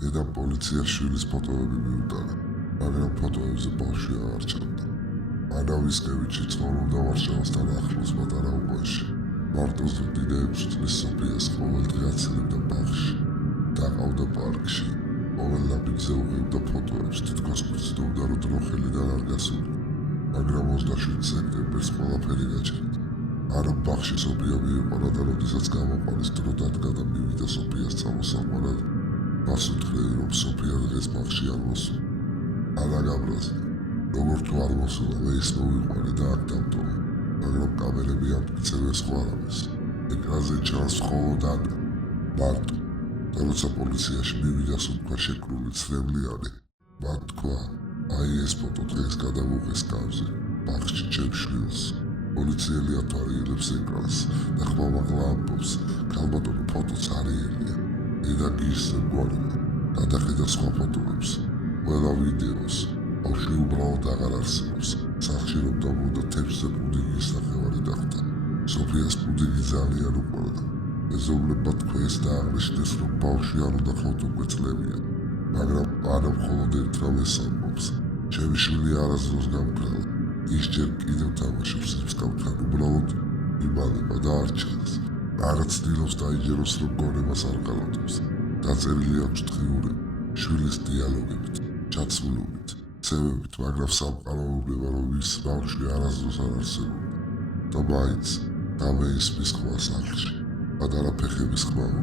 დედამ პოლიციას შვილის ფოტოები მიუტანა, მაგრამ ფოტოებზე ბავშვი აღარ ჩანდა. ანა ვისკევიჩი ცხოვრობდა ვარშავასთან ახლოს პატარა უბანში. მარტოზე დიდი 6 წლის სოფიას ყოველ დღე აცილებდა ბაღში. დაყავდა პარკში. ყოველ ნაბიჯზე უღებდა ფოტოებს, თითქოს მცდობდა, რომ დრო ხელიდან არ გასული. მაგრამ 27 სექტემბერს ყველაფერი გაჩერდა. არა ბაღში სოფია მიიყვანა და როდესაც გამოყვანის დრო დადგა და მივიდა სოფიას წამოსაყვანად, მას უთხრელი, რომ სოფია დღეს ბაღში არ მოსულა. ანა გაბრაზდა. როგორ თუ არ მოსულა, მე ის მოვიყვანე და აქ დავტოვე. მაგრამ კამერები ამტკიცებენ სხვა რამეს. ეკრანზე ჩანს მხოლოდ ანა, მარტო. და როცა პოლიციაში მივიდა სუფთა შეკრული ცრემლიანი, მან თქვა, აი ეს ფოტო დღეს გადავუღეს კავზე, ბაღში ჩემ შვილს. პოლიციელი ათვალიერებს ეკრანს და ხმამაღლა ამბობს, ქალბატონო ფოტოც არიელია. დედა გისზე გვარება, გადახედა სხვა ფოტოებს, ყველა ვიდეოს. ბავშვი უბრალოდ აღარ არსებობს. სახლში რომ დაბრუნდა თეფსზე პუდინგის ნახევარი დახვდა. სოფიას პუდინგი ძალიან უყვარდა. მეზობლებმა თქვეს და აღნიშნეს, რომ ბავშვი არ უნდა ყოფილიყო უკვე წლებია. მაგრამ ანა მხოლოდ ერთ რამეს ამბობს, ჩემი შვილი არასდროს გამქრალა. ის ჯერ კიდევ თამაშობს მსკავთან, უბრალოდ იმალება და არ ჩანს. არა ცდილობს დაიჯეროს, რომ გონებას არ ყალატობს. დაწერილი აქვს დღიურები, შვილის დიალოგებით, ჩაცმულობით, ცემებით, მაგრამ სამყაროუნება, რომ ის ბავშვი არასდროს არ არსებობდა. და მაინც გამე ისმის ხმა სახლში. პატარა ფეხების ხმაო.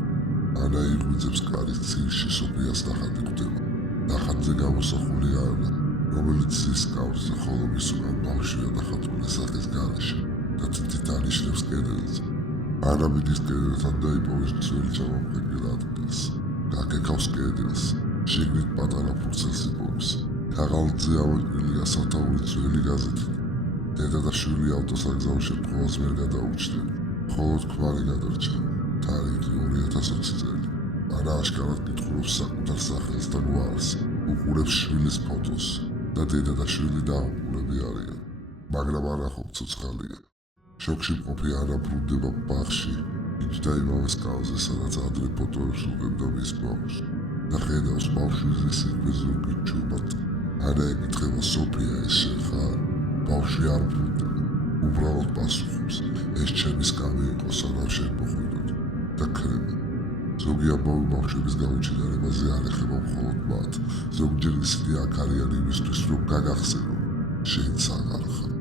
ანა იღვიძებს კარის ძირში სოფიას ნახატი ხვდება. ნახატზე გამოსახული ანა, რომელიც ზის კავზე, ხოლო მის უკან ბავშვია დახატული სახის გარეშე და თითით ანიშნებს კედელზე. ანა მიდის კედელთან და იპოვის ძველი ჩამომყრიგილ ადგილს. გაკექავს კედელს, შიგნით პატარა ფურცელს იპოვის. ქაღალდზე ამოჭრილია სათაური ძველი გაზეთი. დედა და შვილი ავტოსაგზაო შემთხვევას ვერ გადაუჩნდნენ. მხოლოდ ქმარი გადარჩა. თარიღი 2020 წელი. ანა აშკარად კითხულობს საკუთარ სახელს და გვარს. უყურებს შვილის ფოტოს და დედა და შვილი დაუყურები არიან. მაგრამ არა ხომ ცოცხალია. შოკში მყოფი ანა ბრუნდება ბაღში, იჯდა იმავე კავზე, სადაც ადრე ფოტოებს უღებდა მის ბავშვს და ხედავს ბავშვის ისინი ზურგით ჩუმად. ანა ეკითხება, სოფია, ეს შენ ხარ? ბავშვი არ ბრუნდება. უბრალოდ პასუხობს, ეს ჩემი სკამი იყო, სანამ შენ მოხვიდოდ და ქრება. ზოგი ამბავი ბავშვების გაუჩინარებაზე არ ეხება მხოლოდ მათ. ზოგჯერ ისინი აქ არიან იმისთვის, რომ გაგახსენონ, შენც აღარ ხარ.